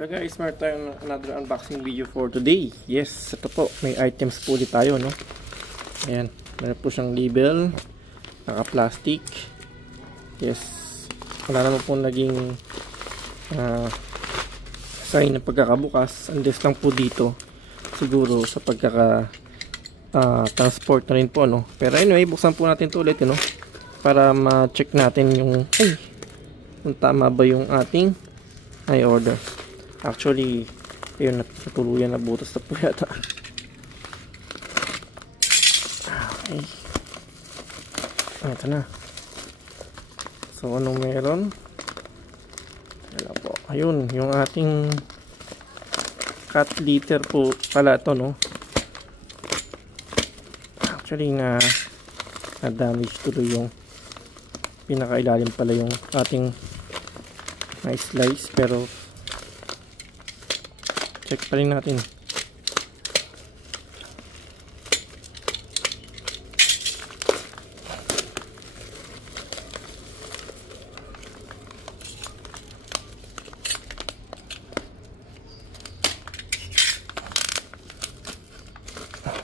So guys, meron tayong another unboxing video for today. Yes, ito po, may items po ulit tayo, no? Ayan, meron po siyang label, naka-plastic. Yes, wala naman po naging sign ng pagkakabukas. Unless lang po dito, siguro sa transport na rin po, no? Pero anyway, buksan po natin ito ulit, no? Para ma-check natin yung, kung tama ba yung ating order. Actually, ayun, natuluyan na butas na po yata. Okay. Ito na. So, anong meron? Wala po. Ayun, yung ating cat litter po pala ito, no? Actually, na-damage tuloy yung pinakailalim pala yung ating na-slice, pero check pa rin natin.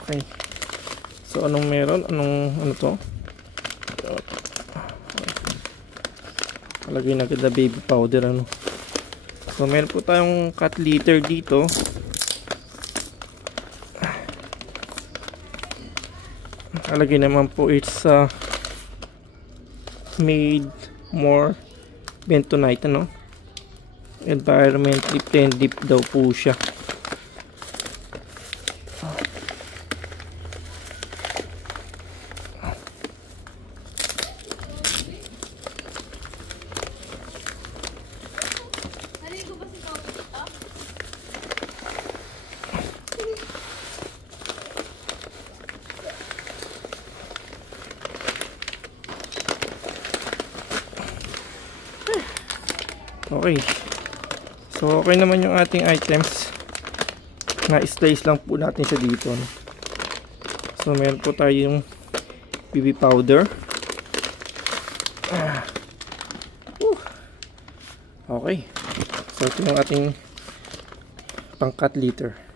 Okay. So anong meron? Ano to? Palagay na kita baby powder, ano. So meron po tayong cat litter dito. Nakalagay naman po it's made more bentonite, ano. Environmentally friendly daw po siya. Okay. So, okay naman yung ating items. Na-slice lang po natin siya dito, no? So, meron po tayo yung BB powder. Okay. So, ito yung ating pang cat litter.